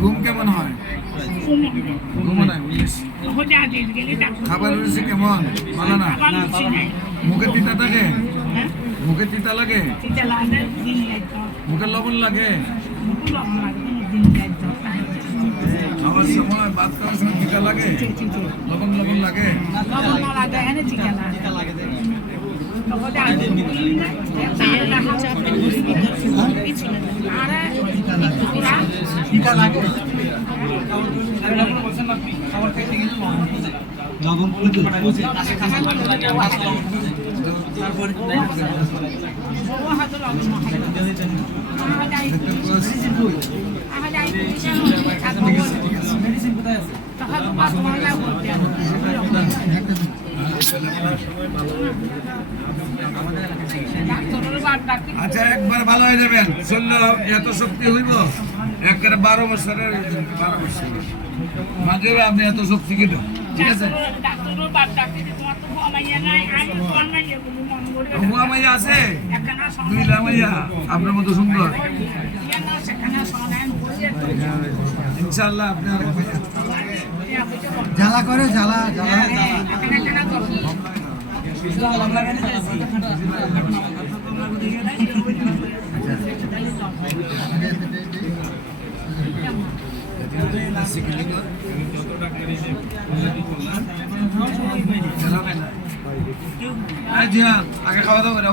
ঘুম কেমন হয়? ঘুমো নাই খাবার রয়েছে কেমন? ভালো না? মুখে তিতা থাকে? মুখে তিতা লাগে? মুখে লবণ লাগে? আমার সময় বাদ করার সময় তিতা লাগে? লবণ লবণ লাগে? আচ্ছা একবার ভালো হয়ে যাবেন। শুনলে এত শক্তি হইব একবারে 12 বছরের 12 বছর মাঝে আপনি এত শক্তি কিনো, ঠিক আছে? হুয়া মাইয়া আছে, 2 মাইয়া আপনার মতো সুন্দর। ইনশাআল্লাহ আপনার জ্বালা করে জ্বালা জ্বালা আগে খাওয়া দাওয়া করে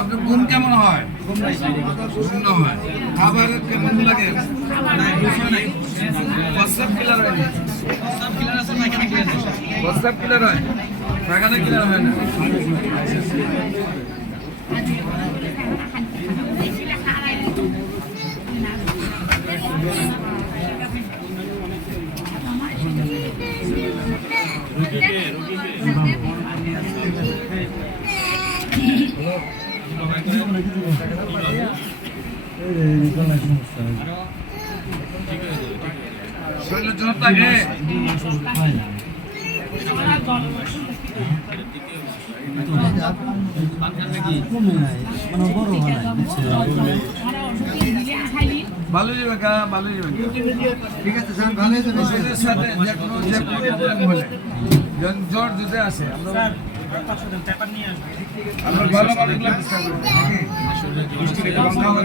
আপনার ঘুম কেমন হয়? শূন্য হয়। খাবার কেমন লাগে? প্রস্রাব ক্লিয়ার হয়? প্রস্রাব ক্লিয়ার হয়, পায়খানা ক্লিয়ার হয় না? শরীরের জন্য থাকে ভালো যাবে কা ভালো যাবে, ঠিক আছে স্যার ভালো যাবে। শরীরের সাথে যে কোনো প্রবলেম হলে জ্বর যদি আসে আমরা ভালো মানুষগুলো